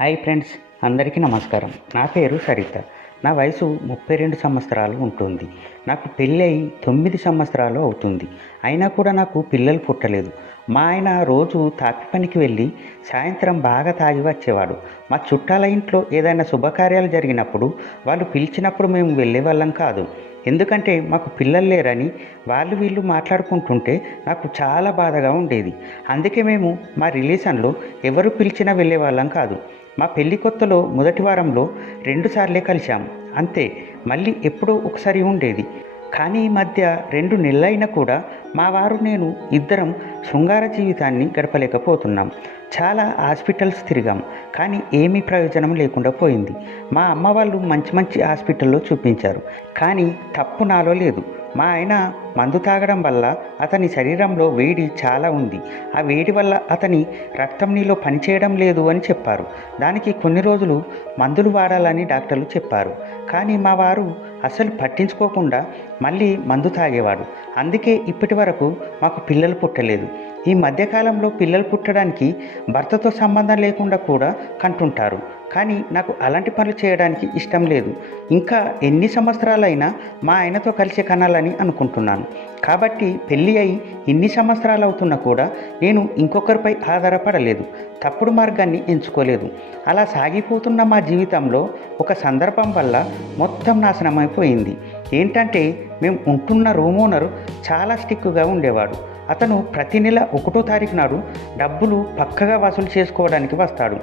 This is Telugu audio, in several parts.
హాయ్ ఫ్రెండ్స్, అందరికీ నమస్కారం. నా పేరు సరిత. నా వయసు 32 సంవత్సరాలు ఉంటుంది. నాకు పెళ్ళి అయి 9 సంవత్సరాలు అవుతుంది. అయినా కూడా నాకు పిల్లలు పుట్టలేదు. మా ఆయన రోజు తాపి పనికి వెళ్ళి సాయంత్రం బాగా తాగి వచ్చేవాడు. మా చుట్టాల ఇంట్లో ఏదైనా శుభకార్యాలు జరిగినప్పుడు వాళ్ళు పిలిచినప్పుడు మేము వెళ్ళేవాళ్ళం కాదు. ఎందుకంటే మాకు పిల్లలు లేరని వాళ్ళు వీళ్ళు మాట్లాడుకుంటుంటే నాకు చాలా బాధగా ఉండేది. అందుకే మేము మా రిలేషన్లో ఎవరు పిలిచినా వెళ్ళేవాళ్ళం కాదు. మా పెళ్లి కొత్తలో మొదటి వారంలో 2 సార్లే కలిశాం, అంతే. మళ్ళీ ఎప్పుడో ఒకసారి ఉండేది. కానీ ఈ మధ్య 2 నెలలైనా కూడా మా వారు నేను ఇద్దరం శృంగార జీవితాన్ని గడపలేకపోతున్నాం. చాలా హాస్పిటల్స్ తిరిగాం, కానీ ఏమీ ప్రయోజనం లేకుండా పోయింది. మా అమ్మ వాళ్ళు మంచి మంచి హాస్పిటల్లో చూపించారు, కానీ తప్పు నాలో లేదు. మా ఆయన మందు తాగడం వల్ల అతని శరీరంలో వేడి చాలా ఉంది. ఆ వేడి వల్ల అతని రక్తం నీలో పనిచేయడం లేదు అని చెప్పారు. దానికి కొన్ని రోజులు మందులు వాడాలని డాక్టర్లు చెప్పారు. కానీ మా వారు అసలు పట్టించుకోకుండా మళ్ళీ మందు తాగేవాడు. అందుకే ఇప్పటి వరకు మాకు పిల్లలు పుట్టలేదు. ఈ మధ్యకాలంలో పిల్లలు పుట్టడానికి భర్తతో సంబంధం లేకుండా కూడా కంటుంటారు. కానీ నాకు అలాంటి పనులు చేయడానికి ఇష్టం లేదు. ఇంకా ఎన్ని సంవత్సరాలైనా మా ఆయనతో కలిసి కనాలని అనుకుంటున్నాను. కాబట్టి పెళ్ళి అయి ఇన్ని సంవత్సరాలు అవుతున్నా కూడా నేను ఇంకొకరిపై ఆధారపడలేదు, తప్పుడు మార్గాన్ని ఎంచుకోలేదు. అలా సాగిపోతున్న మా జీవితంలో ఒక సందర్భం వల్ల మొత్తం నాశనమైపోయింది. ఏంటంటే, మేము ఉంటున్న రూమ్ ఓనరు చాలా స్టిక్గా ఉండేవాడు. అతను ప్రతి నెల 1వ తారీఖు నాడు డబ్బులు పక్కగా వసూలు చేసుకోవడానికి వస్తాడు.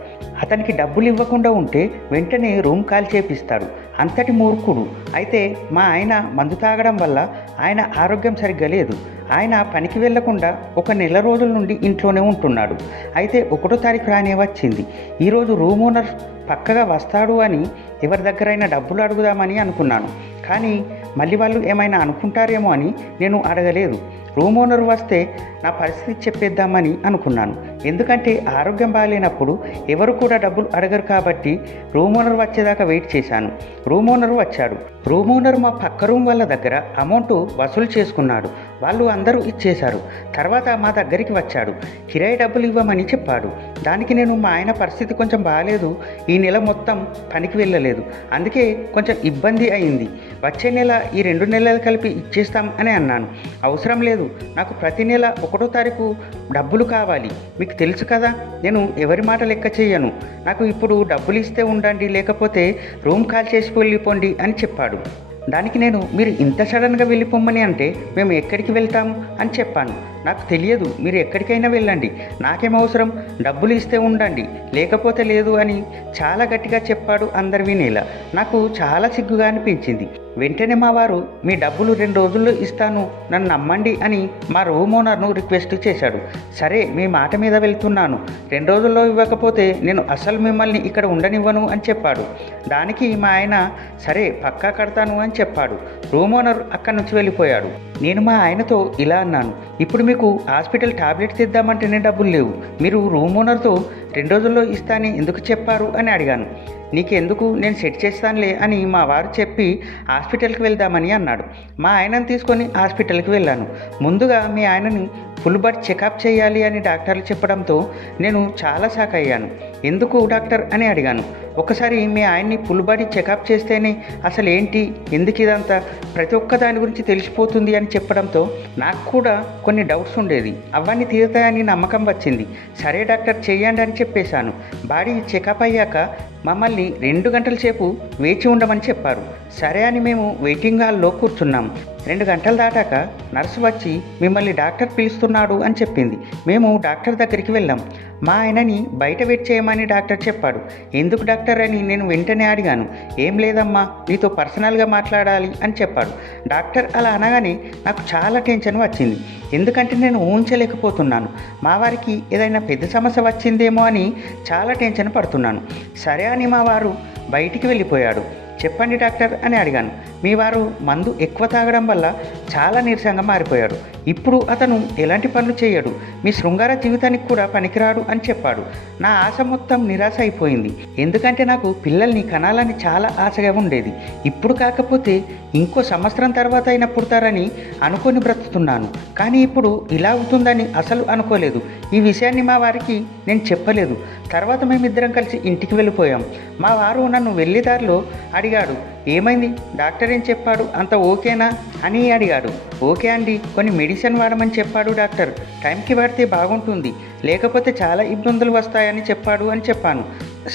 అతనికి డబ్బులు ఇవ్వకుండా ఉంటే వెంటనే రూమ్ కాల్ చేపిస్తాడు. అంతటి మూర్ఖుడు. అయితే మా ఆయన మందు తాగడం వల్ల ఆయన ఆరోగ్యం సరిగ్గా లేదు. ఆయన పనికి వెళ్లకుండా 1 నెల రోజుల నుండి ఇంట్లోనే ఉంటున్నాడు. అయితే 1వ తారీఖు రానే వచ్చింది. ఈరోజు రూమ్ ఓనర్ పక్కగా వస్తాడు అని ఎవరి దగ్గరైనా డబ్బులు అడుగుదామని అనుకున్నాను. కానీ మళ్ళీ వాళ్ళు ఏమైనా అనుకుంటారేమో అని నేను అడగలేదు. రూమ్ ఓనర్ వస్తే నా పరిస్థితి చెప్పేద్దామని అనుకున్నాను. ఎందుకంటే ఆరోగ్యం బాగాలేనప్పుడు ఎవరు కూడా డబ్బులు అడగరు కాబట్టి రూమ్ ఓనర్ వచ్చేదాకా వెయిట్ చేశాను. రూమ్ ఓనర్ వచ్చాడు. రూమ్ ఓనర్ మా పక్క రూమ్ వాళ్ళ దగ్గర అమౌంట్ వసూలు చేసుకున్నాడు. వాళ్ళు అందరూ ఇచ్చేశారు. తర్వాత మా దగ్గరికి వచ్చాడు. కిరాయి డబ్బులు ఇవ్వమని చెప్పాడు. దానికి నేను మా ఆయన పరిస్థితి కొంచెం బాగాలేదు, ఈ నెల మొత్తం పనికి వెళ్ళలేదు, అందుకే కొంచెం ఇబ్బంది అయింది, వచ్చే నెల ఈ 2 నెలలు కలిపి ఇచ్చేస్తాం అని అన్నాను. అవసరం లేదు, నాకు ప్రతి నెల 1వ తారీఖు డబ్బులు కావాలి. మీకు తెలుసు కదా, నేను ఎవరి మాట లెక్క చేయను. నాకు ఇప్పుడు డబ్బులు ఇస్తే ఉండండి, లేకపోతే రూమ్ కాల్ చేసి వెళ్ళిపోండి అని చెప్పాడు. దానికి నేను, మీరు ఇంత సడన్గా వెళ్ళిపోమ్మని అంటే మేము ఎక్కడికి వెళ్తాము అని చెప్పాను. నాకు తెలియదు, మీరు ఎక్కడికైనా వెళ్ళండి, నాకేం అవసరం, డబ్బులు ఇస్తే ఉండండి, లేకపోతే లేదు అని చాలా గట్టిగా చెప్పాడు. అందరు వినేలా నాకు చాలా సిగ్గుగా అనిపించింది. వెంటనే మా వారు, మీ డబ్బులు 2 రోజుల్లో ఇస్తాను, నన్ను నమ్మండి అని మా రూమ్ ఓనర్ను రిక్వెస్ట్ చేశాడు. సరే, మీ మాట మీద వెళ్తున్నాను, 2 రోజుల్లో ఇవ్వకపోతే నేను అసలు మిమ్మల్ని ఇక్కడ ఉండనివ్వను అని చెప్పాడు. దానికి మా ఆయన, సరే పక్కా కడతాను అని చెప్పాడు. రూమ్ ఓనర్ అక్కడి నుంచి వెళ్ళిపోయాడు. నేను మా ఆయనతో ఇలా అన్నాను, ఇప్పుడు మీకు హాస్పిటల్ టాబ్లెట్స్ ఇద్దామంటేనే డబ్బులు లేవు, మీరు రూమ్ ఓనర్తో 2 రోజుల్లో ఇస్తానని ఎందుకు చెప్పారు అని అడిగాను. నీకెందుకు, నేను సెట్ చేస్తానులే అని మా వారు చెప్పి హాస్పిటల్కి వెళ్దామని అన్నాడు. మా ఆయనను తీసుకొని హాస్పిటల్కి వెళ్ళాను. ముందుగా మీ ఆయనని ఫుల్ బాడీ చెకప్ చేయాలి అని డాక్టర్లు చెప్పడంతో నేను చాలా షాక్ అయ్యాను. ఎందుకు డాక్టర్ అని అడిగాను. ఒకసారి మీ ఆయన్ని ఫుల్ బాడీ చెకప్ చేస్తేనే అసలు ఏంటి, ఎందుకు ఇదంతా, ప్రతి ఒక్క దాని గురించి తెలిసిపోతుంది అని చెప్పడంతో నాకు కూడా కొన్ని డౌట్స్ ఉండేది. అవన్నీ తీరుతాయని నమ్మకం వచ్చింది. సరే డాక్టర్, చెయ్యండి అని చెప్పేశాను. బాడీ చెకప్ అయ్యాక మమ్మల్ని 2 గంటల సేపు వేచి ఉండమని చెప్పారు. సరే అని మేము వెయిటింగ్ హాల్లో కూర్చున్నాం. 2 గంటలు దాటాక నర్సు వచ్చి మిమ్మల్ని డాక్టర్ పిలుస్తున్నాడు అని చెప్పింది. మేము డాక్టర్ దగ్గరికి వెళ్ళాం. మా ఆయనని బయట వెయిట్ చేయమని డాక్టర్ చెప్పాడు. ఎందుకు డాక్టర్ అని నేను వెంటనే అడిగాను. ఏం లేదమ్మా, నీతో పర్సనల్గా మాట్లాడాలి అని చెప్పాడు. డాక్టర్ అలా అనగానే నాకు చాలా టెన్షన్ వచ్చింది. ఎందుకంటే నేను ఊహించలేకపోతున్నాను. మా వారికి ఏదైనా పెద్ద సమస్య వచ్చిందేమో అని చాలా టెన్షన్ పడుతున్నాను. సరే అని మా వారు బయటికి వెళ్ళిపోయాడు. చెప్పండి డాక్టర్ అని అడిగాను. మీ వారు మందు ఎక్కువ తాగడం వల్ల చాలా నీరసంగా మారిపోయాడు. ఇప్పుడు అతను ఎలాంటి పనులు చేయడు, మీ శృంగార జీవితానికి కూడా పనికిరాడు అని చెప్పాడు. నా ఆశ మొత్తం నిరాశ అయిపోయింది. ఎందుకంటే నాకు పిల్లల్ని కనాలని చాలా ఆశగా ఉండేది. ఇప్పుడు కాకపోతే ఇంకో సంవత్సరం తర్వాత అయినా పుడతారని అనుకొని బ్రతుకుతున్నాను. కానీ ఇప్పుడు ఇలా అవుతుందని అసలు అనుకోలేదు. ఈ విషయాన్ని మా వారికి నేను చెప్పలేదు. తర్వాత మేమిద్దరం కలిసి ఇంటికి వెళ్ళిపోయాం. మా వారు నన్ను వెళ్ళేదారిలో అడిగాడు, ఏమైంది, డాక్టర్ ఏం చెప్పాడు, అంత ఓకేనా అని అడిగాడు. ఓకే అండి, కొన్ని మెడిసిన్ వాడమని చెప్పాడు డాక్టర్. టైంకి వాడితే బాగుంటుంది, లేకపోతే చాలా ఇబ్బందులు వస్తాయని చెప్పాడు అని చెప్పాను.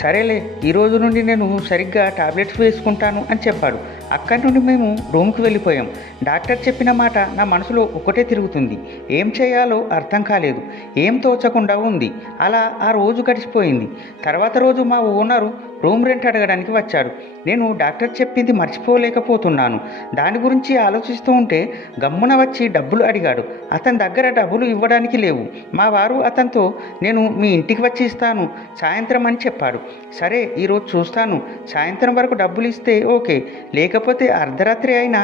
సరేలే, ఈ రోజు నుండి నేను సరిగ్గా టాబ్లెట్స్ వేసుకుంటాను అని చెప్పాడు. అక్కడి నుండి మేము రూమ్కి వెళ్ళిపోయాం. డాక్టర్ చెప్పిన మాట నా మనసులో ఒకటే తిరుగుతుంది. ఏం చేయాలో అర్థం కాలేదు, ఏం తోచకుండా ఉంది. అలా ఆ రోజు గడిచిపోయింది. తర్వాత రోజు మా ఓనరు రూమ్ రెంట్ అడగడానికి వచ్చాడు. నేను డాక్టర్ చెప్పింది మర్చిపోలేకపోతున్నాను. దాని గురించి ఆలోచిస్తూ ఉంటే గమ్మున వచ్చి డబ్బులు అడిగాడు. అతని దగ్గర డబ్బులు ఇవ్వడానికి లేవు. మా వారు అతనితో నేను మీ ఇంటికి వచ్చి ఇస్తాను సాయంత్రం అని చెప్పాడు. సరే, ఈరోజు చూస్తాను, సాయంత్రం వరకు డబ్బులు ఇస్తే ఓకే, లేకపోతే అర్ధరాత్రి అయినా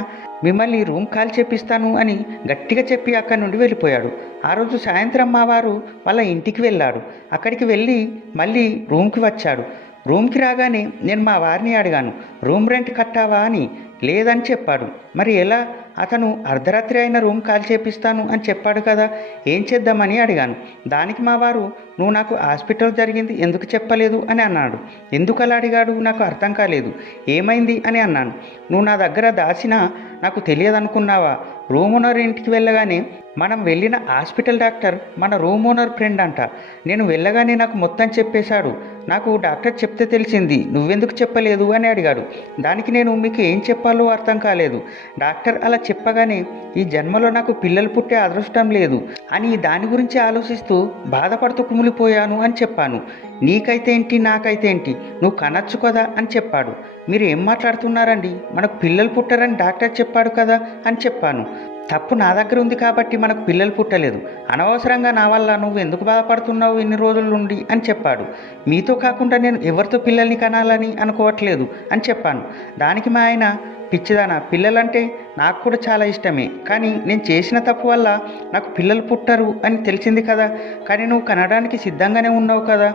మిమ్మల్ని రూమ్ కాల్ చేపిస్తాను అని గట్టిగా చెప్పి అక్కడి నుండి వెళ్ళిపోయాడు. ఆ రోజు సాయంత్రం మా వారు వాళ్ళ ఇంటికి వెళ్ళాడు. అక్కడికి వెళ్ళి మళ్ళీ రూమ్కి వచ్చాడు. రూమ్కి రాగానే నేను మా వారిని అడిగాను, రూమ్ రెంట్ కట్టావా అని. లేదని చెప్పాడు. మరి ఎలా? అతను అర్ధరాత్రి అయిన రూమ్ కాల్ చేపిస్తాను అని చెప్పాడు కదా, ఏం చేద్దామని అడిగాను. దానికి మా వారు, నువ్వు నాకు హాస్పిటల్ జరిగింది ఎందుకు చెప్పలేదు అని అన్నాడు. ఎందుకు అలా అడిగాడు నాకు అర్థం కాలేదు. ఏమైంది అని అన్నాను. నువ్వు నా దగ్గర దాచినా నాకు తెలియదనుకున్నావా? రూమ్ ఓనర్ ఇంటికి వెళ్ళగానే మనం వెళ్ళిన హాస్పిటల్ డాక్టర్ మన రూమ్ ఓనర్ ఫ్రెండ్ అంట. నేను వెళ్ళగానే నాకు మొత్తం చెప్పేశాడు. నాకు డాక్టర్ చెప్తే తెలిసింది, నువ్వెందుకు చెప్పలేదు అని అడిగాడు. దానికి నేను మీకు ఏం చెప్పాలో అర్థం కాలేదు. డాక్టర్ అలా చెప్పగానే ఈ జన్మలో నాకు పిల్లలు పుట్టే అదృష్టం లేదు అని దాని గురించి ఆలోచిస్తూ బాధపడుతూ కుమిలిపోయాను అని చెప్పాను. నీకైతే ఏంటి, నాకైతే ఏంటి, నువ్వు కనొచ్చు కదా అని చెప్పాడు. మీరు ఏం మాట్లాడుతున్నారండి, మనకు పిల్లలు పుట్టరని డాక్టర్ చెప్పాడు కదా అని చెప్పాను. తప్పు నా దగ్గర ఉంది కాబట్టి మనకు పిల్లలు పుట్టలేదు. అనవసరంగా నా వల్ల నువ్వు ఎందుకు బాధపడుతున్నావు ఇన్ని రోజుల నుండి అని చెప్పాడు. మీతో కాకుండా నేను ఎవరితో పిల్లల్ని కనాలని అనుకోవట్లేదు అని చెప్పాను. దానికి మా ఆయన, పిచ్చిదానా, పిల్లలంటే నాకు కూడా చాలా ఇష్టమే, కానీ నేను చేసిన తప్పు వల్ల నాకు పిల్లలు పుట్టరు అని తెలిసింది కదా. కానీ నువ్వు కనడానికి సిద్ధంగానే ఉన్నావు కదా.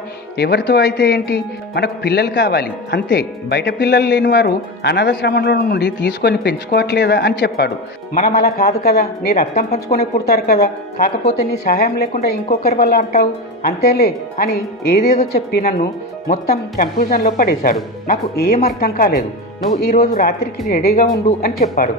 ఎవరితో అయితే ఏంటి, మనకు పిల్లలు కావాలి అంతే. బయట పిల్లలు లేని వారు అనాథాశ్రమంలో నుండి తీసుకొని పెంచుకోవట్లేదా అని చెప్పాడు. మనం అలా కాదు కదా, నీ రక్తం పంచుకొని పుడతారు కదా, కాకపోతే నీ సహాయం లేకుండా ఇంకొకరి వల్ల అంటావు, అంతేలే అని ఏదేదో చెప్పి నన్ను మొత్తం కన్ఫ్యూజన్లో పడేశాడు. నాకు ఏం అర్థం కాలేదు. నువ్వు ఈరోజు రాత్రికి రెడీగా ఉండు అని చెప్పాడు.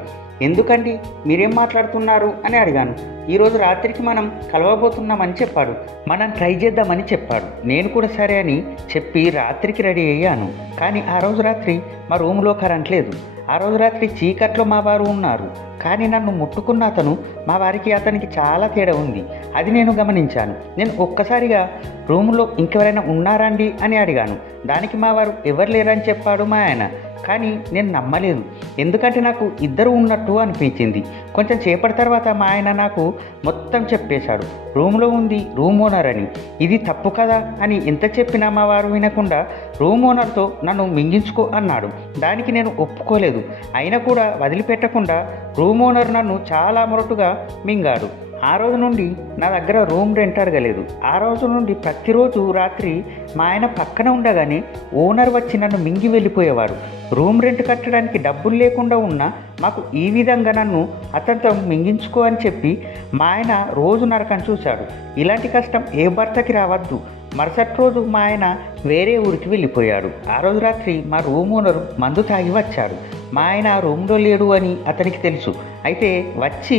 ఎందుకండి, మీరేం మాట్లాడుతున్నారు అని అడిగాను. ఈరోజు రాత్రికి మనం కలవబోతున్నామని చెప్పాడు. మనం ట్రై చేద్దామని చెప్పాడు. నేను కూడా సరే అని చెప్పి రాత్రికి రెడీ అయ్యాను. కానీ ఆ రోజు రాత్రి మా రూమ్లో కరెంట్ లేదు. ఆ రోజు రాత్రి చీకట్లో మా వారు ఉన్నారు. కానీ నన్ను ముట్టుకున్న అతను, మా వారికి అతనికి చాలా తేడా ఉంది. అది నేను గమనించాను. నేను ఒక్కసారిగా రూమ్లో ఇంకెవరైనా ఉన్నారండి అని అడిగాను. దానికి మా వారు ఎవరు లేరని చెప్పాడు మా ఆయన. కానీ నేను నమ్మలేదు, ఎందుకంటే నాకు ఇద్దరు ఉన్నట్టు అనిపించింది. కొంచెం సేపటి తర్వాత మా ఆయన నాకు మొత్తం చెప్పేశాడు. రూమ్లో ఉంది రూమ్ ఓనర్ అని. ఇది తప్పు కదా అని ఎంత చెప్పినా మా వారు వినకుండా రూమ్ ఓనర్తో నన్ను మింగించుకో అన్నాడు. దానికి నేను ఒప్పుకోలేదు. అయినా కూడా వదిలిపెట్టకుండా రూమ్ ఓనర్ నన్ను చాలా మొరటుగా మింగాడు. ఆ రోజు నుండి నా దగ్గర రూమ్ రెంట్ అడగలేదు. ఆ రోజు నుండి ప్రతిరోజు రాత్రి మా ఆయన పక్కన ఉండగానే ఓనర్ వచ్చి నన్ను మింగి వెళ్ళిపోయేవాడు. రూమ్ రెంట్ కట్టడానికి డబ్బులు లేకుండా ఉన్నా మాకు ఈ విధంగా నన్ను అతనితో మింగించుకో అని చెప్పి మా ఆయన రోజు నరకం చూశాడు. ఇలాంటి కష్టం ఏ భర్తకి రావద్దు. మరుసటి రోజు మా ఆయన వేరే ఊరికి వెళ్ళిపోయాడు. ఆ రోజు రాత్రి మా రూమ్ ఓనరు మందు తాగి వచ్చాడు. మా ఆయన రూమ్లో లేడు అని అతనికి తెలుసు. అయితే వచ్చి,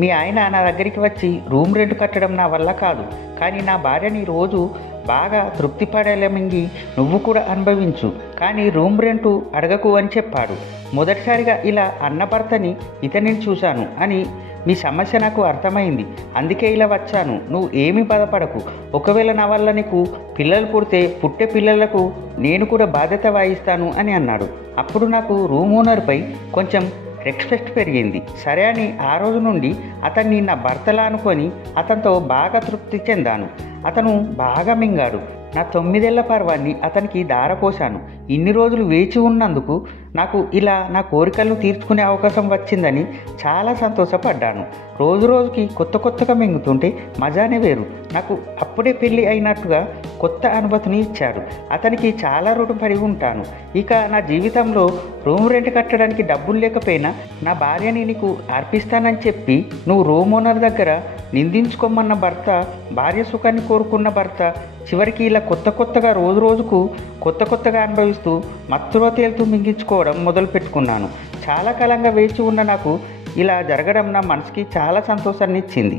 మీ ఆయన నా దగ్గరికి వచ్చి రూమ్ రెంట్ కట్టడం నా వల్ల కాదు, కానీ నా భార్యని రోజు బాగా తృప్తి పడేలా మింగి నువ్వు కూడా అనుభవించు, కానీ రూమ్ రెంటు అడగకు అని చెప్పాడు. మొదటిసారిగా ఇలా అన్న భర్తని ఇతనిని చూశాను అని నీ సమస్య నాకు అర్థమైంది, అందుకే ఇలా వచ్చాను. నువ్వు ఏమీ బాధపడకు. ఒకవేళ నా వల్ల నీకు పిల్లలు పుడితే పుట్టే పిల్లలకు నేను కూడా బాధ్యత వహిస్తాను అని అన్నాడు. అప్పుడు నాకు రూమ్ ఓనర్పై కొంచెం రెస్పెక్ట్ పెరిగింది. సరే అని ఆ రోజు నుండి అతన్ని నా భర్తలా అనుకొని అతనితో బాగా తృప్తి చెందాను. అతను బాగా మింగాడు. నా 9 ఏళ్ల పర్వాన్ని అతనికి ధారపోశాను. ఇన్ని రోజులు వేచి ఉన్నందుకు నాకు ఇలా నా కోరికలను తీర్చుకునే అవకాశం వచ్చిందని చాలా సంతోషపడ్డాను. రోజు రోజుకి కొత్తగా మింగుతుంటే మజానే వేరు. నాకు అప్పుడే పెళ్ళి అయినట్టుగా కొత్త అనుభూతిని ఇచ్చాడు. అతనికి చాలా రుణపడి ఉంటాను. ఇక నా జీవితంలో రూమ్ రెంట్ కట్టడానికి డబ్బులు లేకపోయినా నా భార్యని నీకు అర్పిస్తానని చెప్పి నువ్వు రూమ్ ఓనర్ దగ్గర నిందించుకోమన్న భర్త, భార్య సుఖాన్ని కోరుకున్న భర్త చివరికి ఇలా కొత్తగా రోజు రోజుకు కొత్తగా అనుభవిస్తూ మత్తులో తేలుతూ మింగించుకోవడం మొదలుపెట్టుకున్నాను. చాలా కాలంగా వేచి ఉన్న నాకు ఇలా జరగడం నా మనసుకి చాలా సంతోషాన్ని ఇచ్చింది.